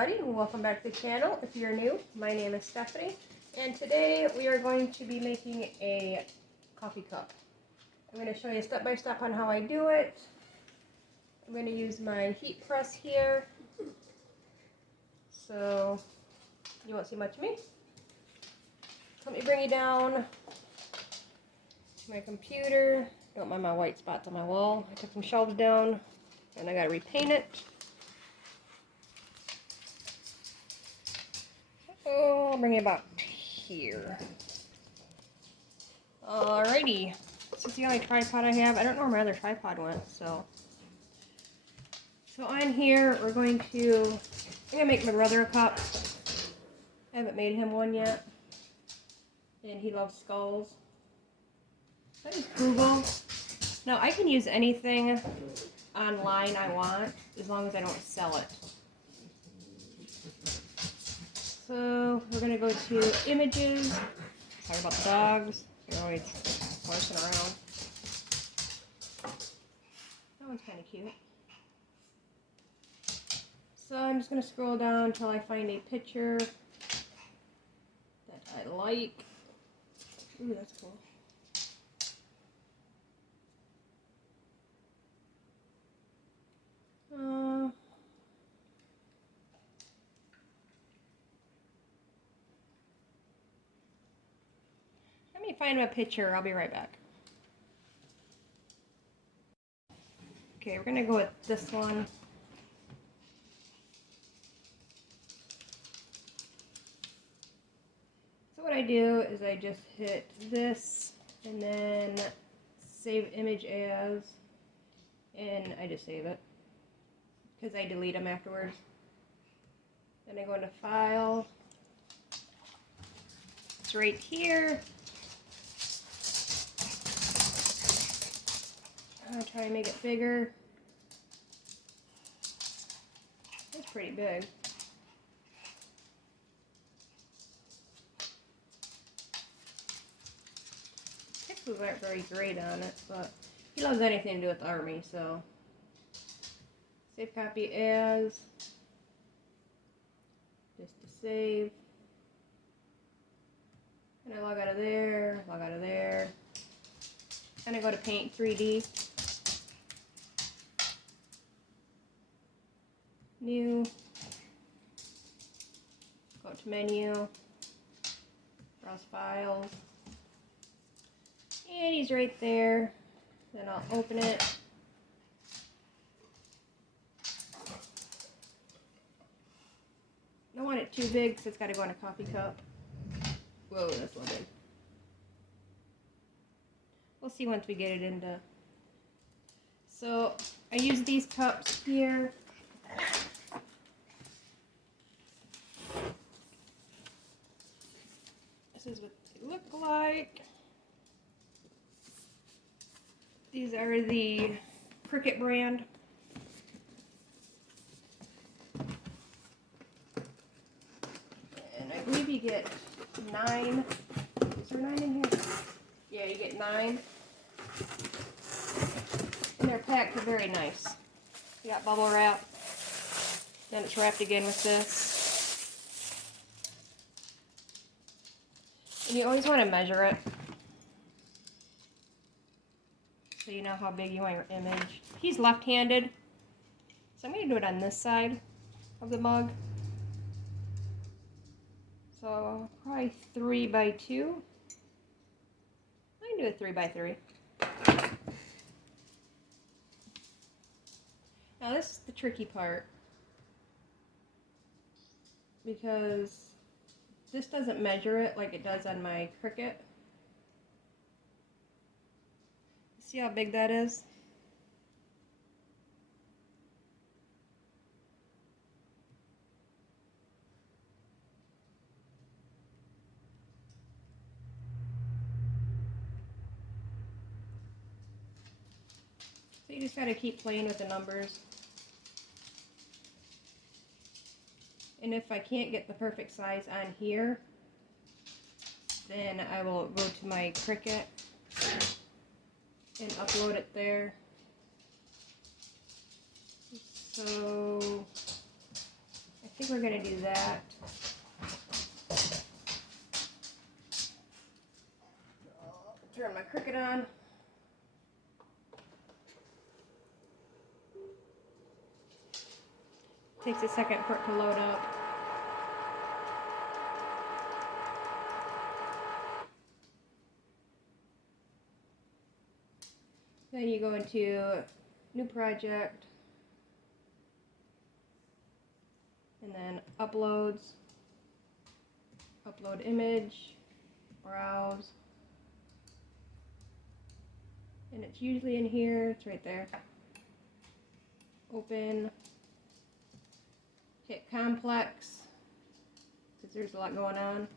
everybody, and welcome back to the channel. If you're new, my name is Stephanie, and today we are going to be making a coffee cup. I'm going to show you step by step on how I do it. I'm going to use my heat press here, so you won't see much of me. Let me bring you down to my computer. Don't mind my white spots on my wall. I took some shelves down, and I got to repaint it. Oh, I'll bring it about here. Alrighty. This is the only tripod I have. I don't know where my other tripod went, so. So on here, we're going to, I'm going to make my brother a cup. I haven't made him one yet. And he loves skulls. I just Google. Now, I can use anything online I want, as long as I don't sell it. So we're going to go to images, talk about the dogs, they're always horsing around. That one's kind of cute. So I'm just going to scroll down until I find a picture that I like. Ooh, that's cool. Let me find my picture. I'll be right back. Okay, we're gonna go with this one. So what I do is I just hit this and then save image as, and I just save it because I delete them afterwards. Then I go into file. It's right here. I'll try and make it bigger. It's pretty big. Pixels aren't very great on it, but he loves anything to do with the army, so. Save copy as. Just to save. And I log out of there, log out of there. And I go to Paint 3D. New, go to menu, browse files, and he's right there. Then I'll open it. Don't want it too big because it's got to go in a coffee cup. Whoa, that's a little big. We'll see once we get it into. So I use these cups here. This is what they look like. These are the Cricket brand. And I believe you get 9. Is there 9 in here? Yeah, you get 9. And they're packed very nice. You got bubble wrap. Then it's wrapped again with this. And you always want to measure it, so you know how big you want your image. He's left-handed, so I'm going to do it on this side of the mug. So probably 3 by 2. I can do a 3 by 3. Now this is the tricky part, because this doesn't measure it like it does on my Cricut. See how big that is? So you just gotta keep playing with the numbers. And if I can't get the perfect size on here, then I will go to my Cricut and upload it there. So I think we're going to do that. Turn my Cricut on. Takes a second for it to load up. Then you go into new project, and then uploads, upload image, browse, and it's usually in here, it's right there. Open, hit complex, because there's a lot going on.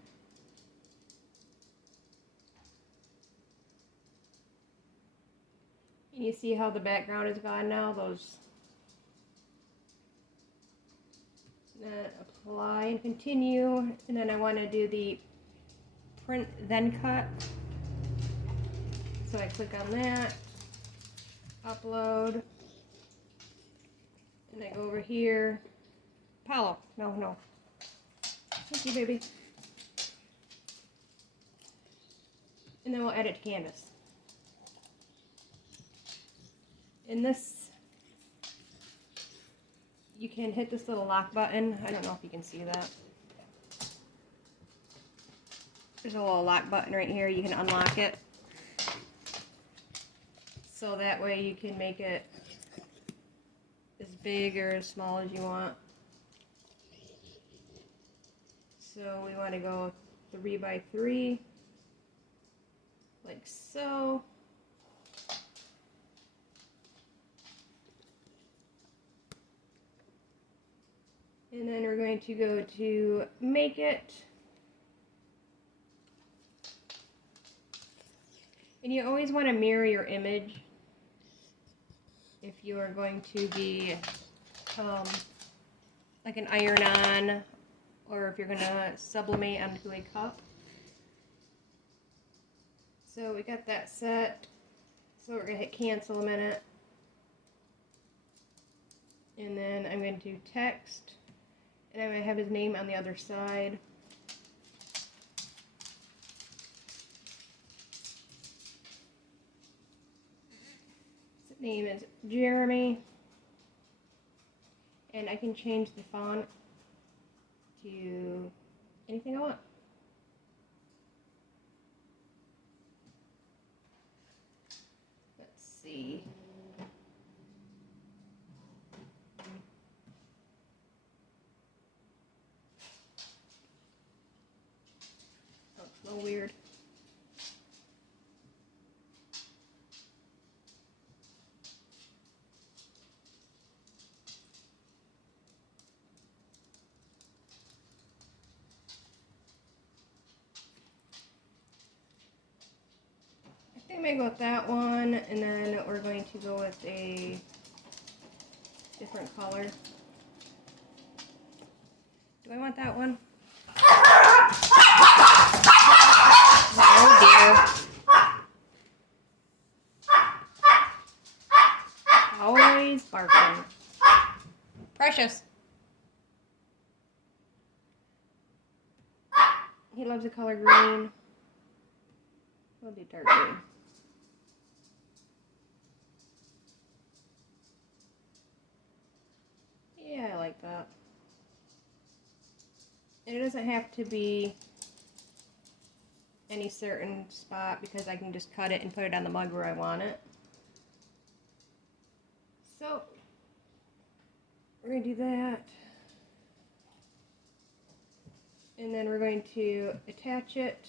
And you see how the background is gone now, those. Then apply and continue, and then I want to do the print then cut. So I click on that, upload, and I go over here. Apollo, no. Thank you, baby. And then we'll edit to canvas. In this, you can hit this little lock button. I don't know if you can see that. There's a little lock button right here. You can unlock it. So that way you can make it as big or as small as you want. So we want to go 3 by 3, like so. And then we're going to go to make it. And you always want to mirror your image if you are going to be like an iron-on, or if you're going to sublimate onto a cup. So we got that set. So we're going to hit cancel a minute. And then I'm going to do text. And I'm going to have his name on the other side. His name is Jeremy. And I can change the font to anything I want. Let's see. A little weird. I think I'm going to go with that one, and then we're going to go with a different color. Do I want that one? Oh dear. Always barking. Precious. He loves the color green. We'll do dark green. Yeah, I like that. And it doesn't have to be any certain spot, because I can just cut it and put it on the mug where I want it. So we're going to do that. And then we're going to attach it.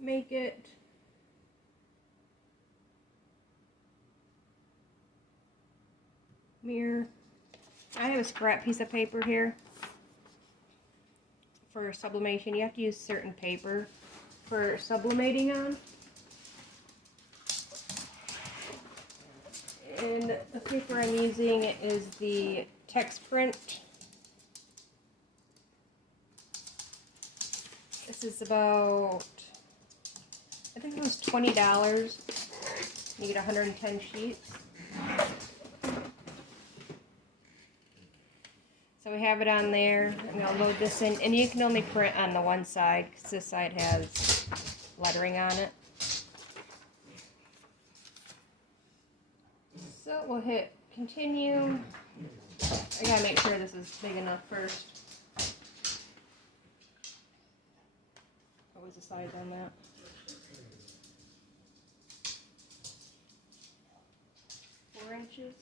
Make it. Mirror. I have a scrap piece of paper here. For sublimation, you have to use certain paper for sublimating on. And the paper I'm using is the text print. This is about, I think it was $20. You get 110 sheets. we have it on there. I'm going to load this in. And you can only print on the one side because this side has lettering on it. So we'll hit continue. I gotta make sure this is big enough first. What was the size on that? Inches.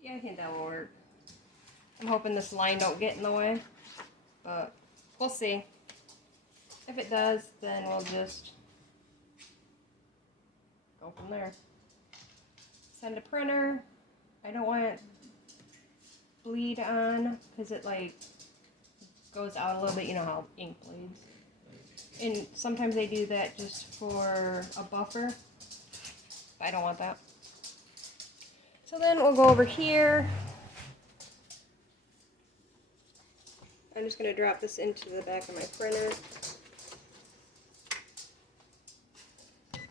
Yeah, I think that will work. I'm hoping this line don't get in the way, but we'll see. If it does, then we'll just go from there. Send to printer. I don't want it bleed on because it like goes out a little bit. You know how ink bleeds. And sometimes they do that just for a buffer. I don't want that. So then we'll go over here. I'm just going to drop this into the back of my printer.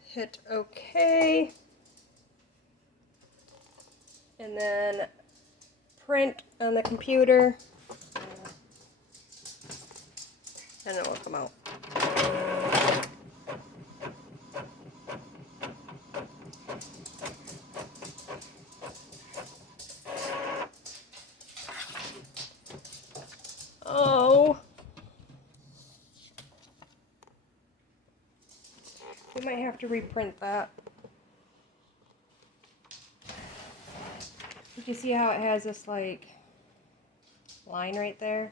Hit OK. And then print on the computer. And it will come out. Oh, we might have to reprint that. You can see how it has this like line right there.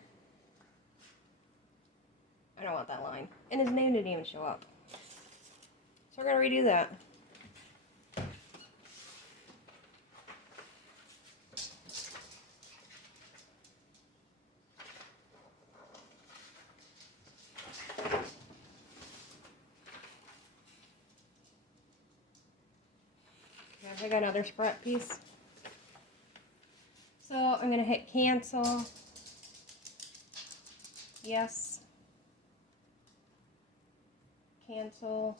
I don't want that line. And his name didn't even show up. So we're going to redo that. I got another scrap piece. So I'm going to hit cancel. Yes. Cancel.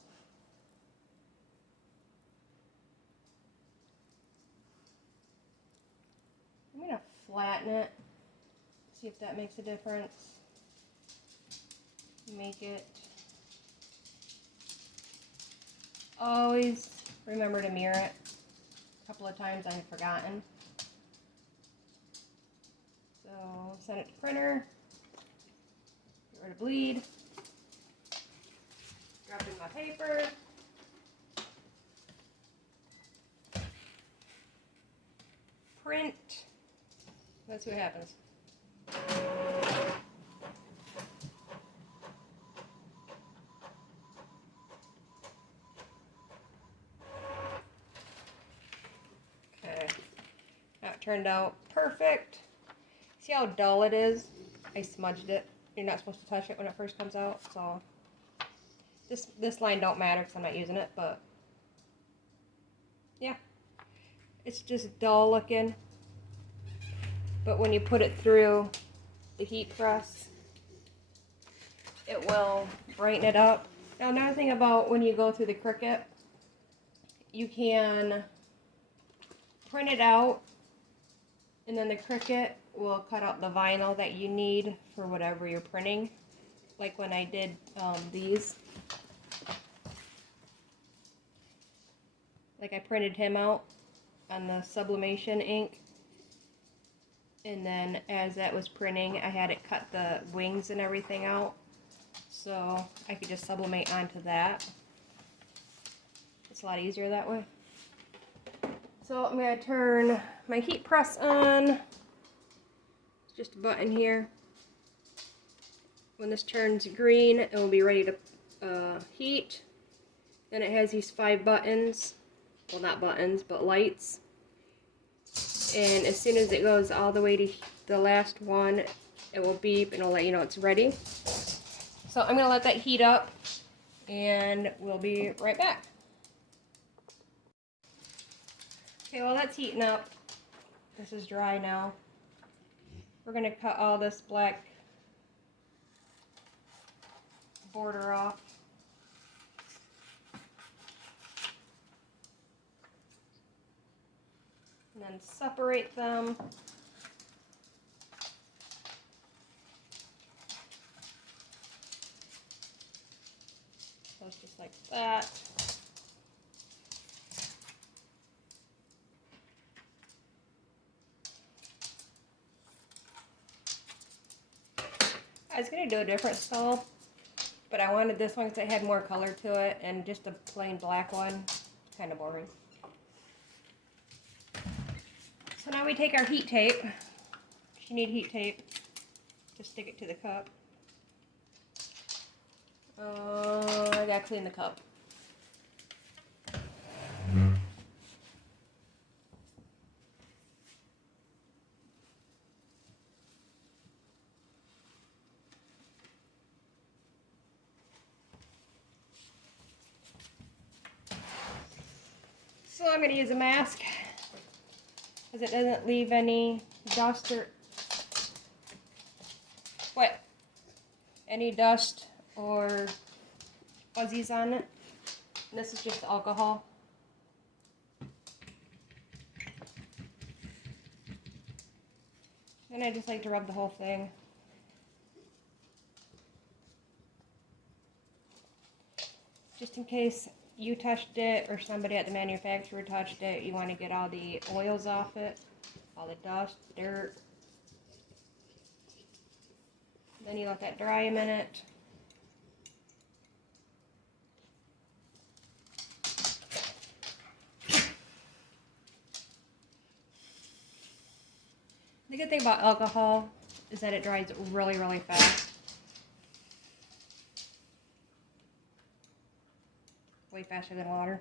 I'm going to flatten it. See if that makes a difference. Make it. Always remember to mirror it. A couple of times I have forgotten. So send it to printer. Get rid of bleed. Drop in my paper. Print. Let's see what happens. Okay. That turned out perfect. See how dull it is? I smudged it. You're not supposed to touch it when it first comes out, so this line don't matter because I'm not using it, but yeah, it's just dull looking. But when you put it through the heat press, it will brighten it up. Now another thing about when you go through the Cricut, you can print it out and then the Cricut will cut out the vinyl that you need for whatever you're printing. Like when I did these. Like I printed him out on the sublimation ink. And then as that was printing, I had it cut the wings and everything out. So I could just sublimate onto that. It's a lot easier that way. So I'm going to turn my heat press on. It's just a button here. When this turns green, it will be ready to heat. Then it has these 5 buttons. Well, not buttons, but lights. And as soon as it goes all the way to the last one, it will beep and it'll let you know it's ready. So I'm going to let that heat up and we'll be right back. Okay, well that's heating up. This is dry now. We're going to cut all this black border off. and then separate them. So it's just like that. I was going to do a different style, but I wanted this one because it had more color to it, and just a plain black one, kind of boring. So now we take our heat tape. You need heat tape to stick it to the cup. I gotta clean the cup. So I'm going to use a mask because it doesn't leave any dust or any dust or fuzzies on it. And this is just alcohol. And I just like to rub the whole thing. Just in case you touched it or somebody at the manufacturer touched it, you want to get all the oils off it, all the dust, dirt. Then you let that dry a minute. The good thing about alcohol is that it dries really, really fast. Way faster than water.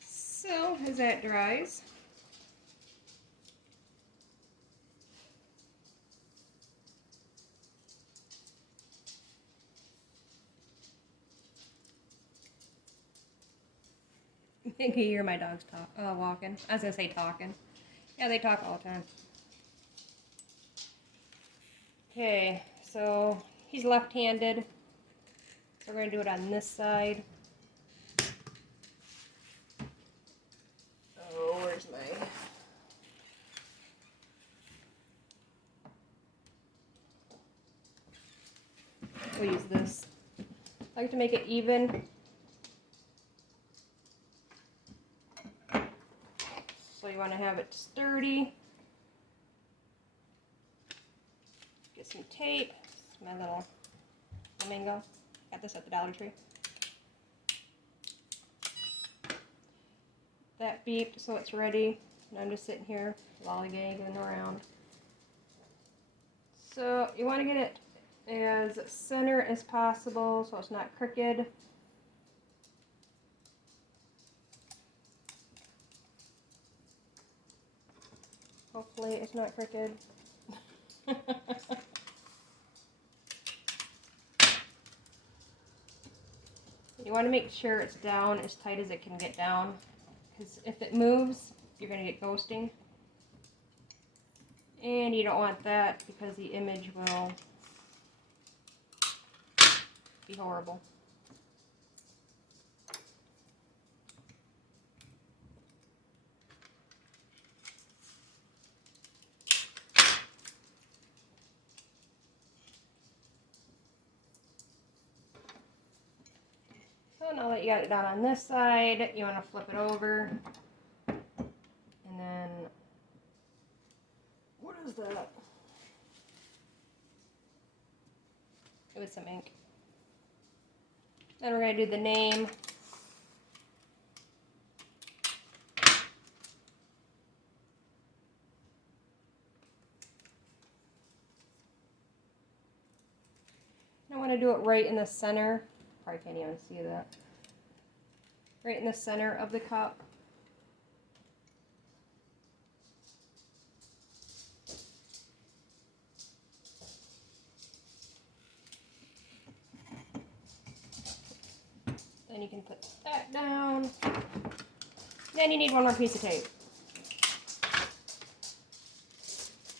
So, as that dries, you can hear my dogs walking. I was going to say talking. Yeah, they talk all the time. Okay, so he's left-handed. So we're going to do it on this side. Oh, where's my... We'll use this. I like to make it even. So you want to have it sturdy. Get some tape. It's my little flamingo. Got this at the Dollar Tree. That beeped, so it's ready. And I'm just sitting here lollygagging around. So you want to get it as center as possible so it's not crooked. Hopefully it's not crooked. You want to make sure it's down as tight as it can get down, because if it moves, you're going to get ghosting. And you don't want that because the image will be horrible. So now that you got it down on this side, you want to flip it over. And then, what is that? It was some ink. Then we're going to do the name. I want to do it right in the center. Probably can't even see that. Right in the center of the cup. Then you can put that down. Then you need one more piece of tape.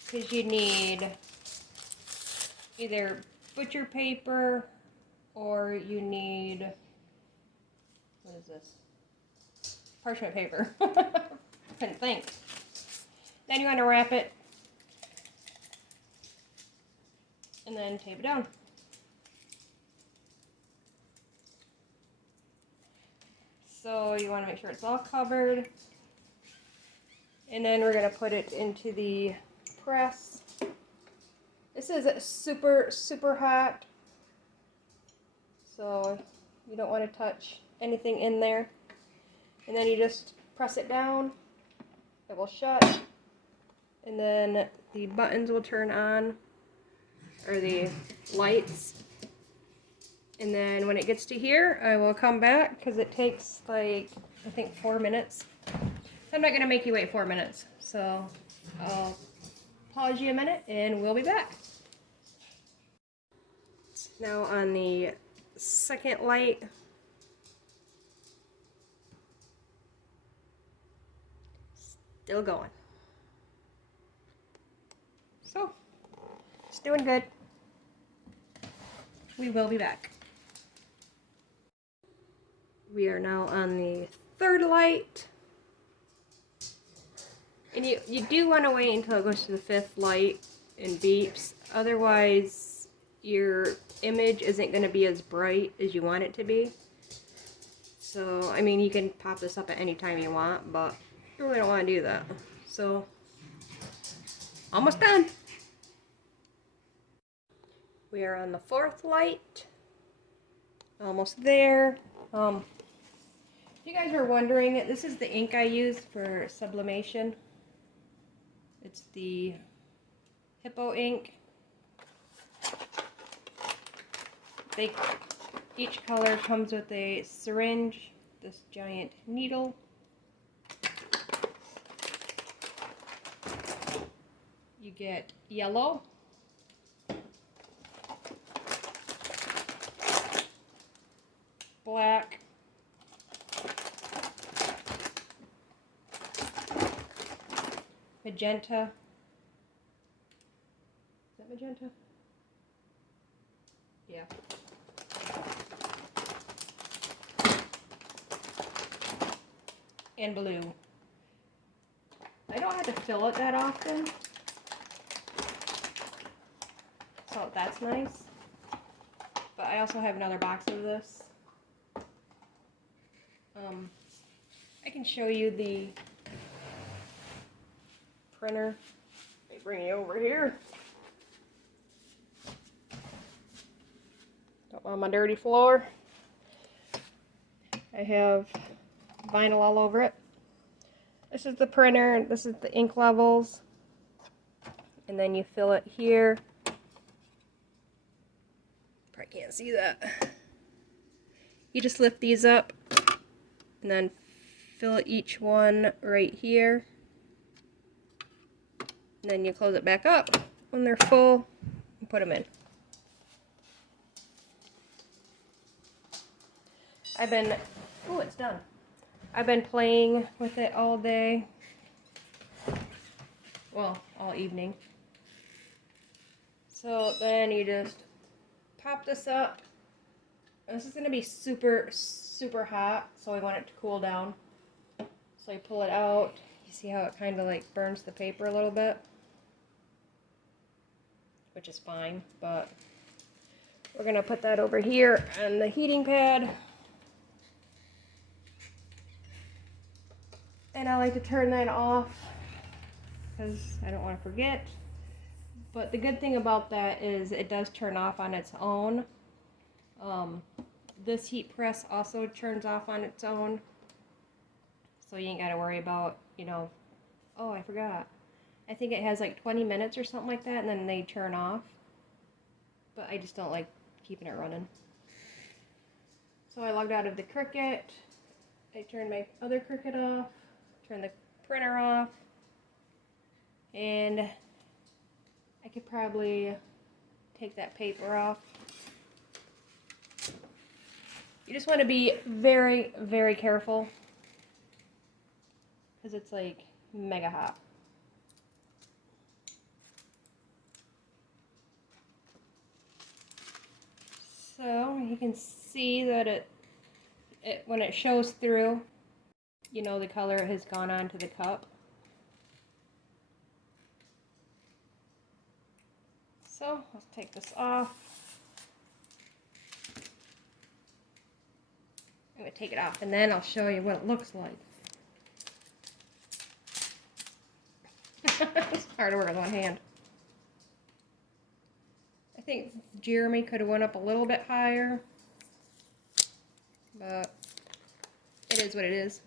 Because you need either butcher paper or you need is this? Parchment paper. Couldn't think. Then you want to wrap it and then tape it down. So you want to make sure it's all covered. And then we're going to put it into the press. This is super, super hot. So you don't want to touch anything in there. And then you just press it down. It will shut. And then the buttons will turn on, or the lights. And then when it gets to here, I will come back because it takes like, I think 4 minutes. I'm not going to make you wait 4 minutes. So I'll pause you a minute and we'll be back. Now on the second light. Still going. So, it's doing good. We will be back. We are now on the third light. And you do want to wait until it goes to the fifth light and beeps. Otherwise, your image isn't going to be as bright as you want it to be. So, I mean, you can pop this up at any time you want, but you really don't want to do that. So, almost done. We are on the fourth light. Almost there. If you guys are wondering, this is the ink I use for sublimation. It's the Hippo ink. Each color comes with a syringe, this giant needle. You get yellow, black, magenta. Is that magenta? Yeah. And blue. I don't have to fill it that often, so that's nice. But I also have another box of this. I can show you the printer. Let me bring it over here. Don't want my dirty floor. I have vinyl all over it. This is the printer, this is the ink levels, and then you fill it here. Probably can't see that. You just lift these up and then fill each one right here, and then you close it back up when they're full and put them in. Oh, it's done. I've been playing with it all day. Well, all evening. So then you just pop this up. This is going to be super, super hot, so we want it to cool down. So you pull it out. You see how it kind of like burns the paper a little bit? Which is fine, but we're going to put that over here on the heating pad. And I like to turn that off because I don't want to forget. But the good thing about that is it does turn off on its own. This heat press also turns off on its own. So you ain't got to worry about, you know, oh, I forgot. I think it has like 20 minutes or something like that, and then they turn off. But I just don't like keeping it running. So I logged out of the Cricut. I turned my other Cricut off. Turn the printer off, and I could probably take that paper off. You just want to be very, very careful because it's like mega hot. So you can see that it when it shows through, you know the color has gone on to the cup. So let's take this off. I'm going to take it off and then I'll show you what it looks like. It's hard to work with one hand. I think Jeremy could have went up a little bit higher, but it is what it is.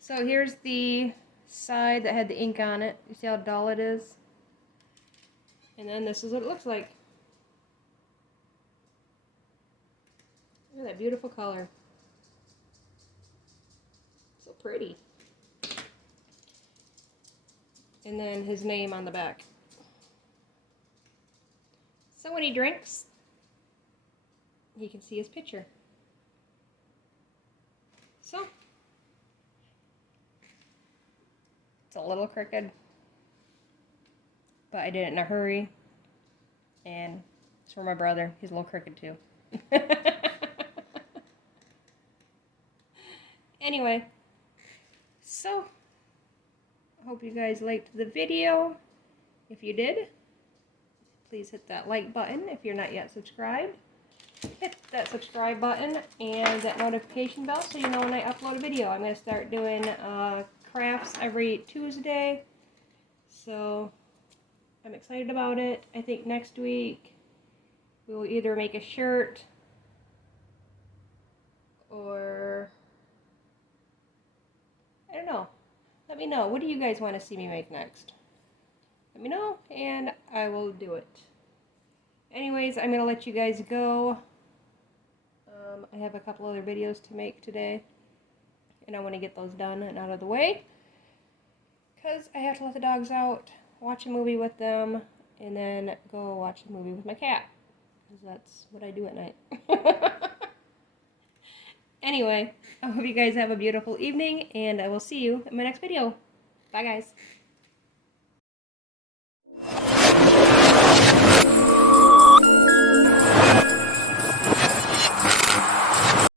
So here's the side that had the ink on it. You see how dull it is? And then this is what it looks like. Look at that beautiful color. So pretty. And then his name on the back. So when he drinks, you can see his picture. So, it's a little crooked, but I did it in a hurry, and it's for my brother. He's a little crooked too. Anyway, so I hope you guys liked the video. If you did, please hit that like button if you're not yet subscribed. Hit that subscribe button and that notification bell so you know when I upload a video. I'm going to start doing crafts every Tuesday, so I'm excited about it. I think next week we will either make a shirt or I don't know. Let me know. What do you guys want to see me make next? Let me know and I will do it. Anyways, I'm going to let you guys go. I have a couple other videos to make today, and I want to get those done and out of the way, because I have to let the dogs out, watch a movie with them, and then go watch a movie with my cat, because that's what I do at night. Anyway, I hope you guys have a beautiful evening, and I will see you in my next video. Bye, guys.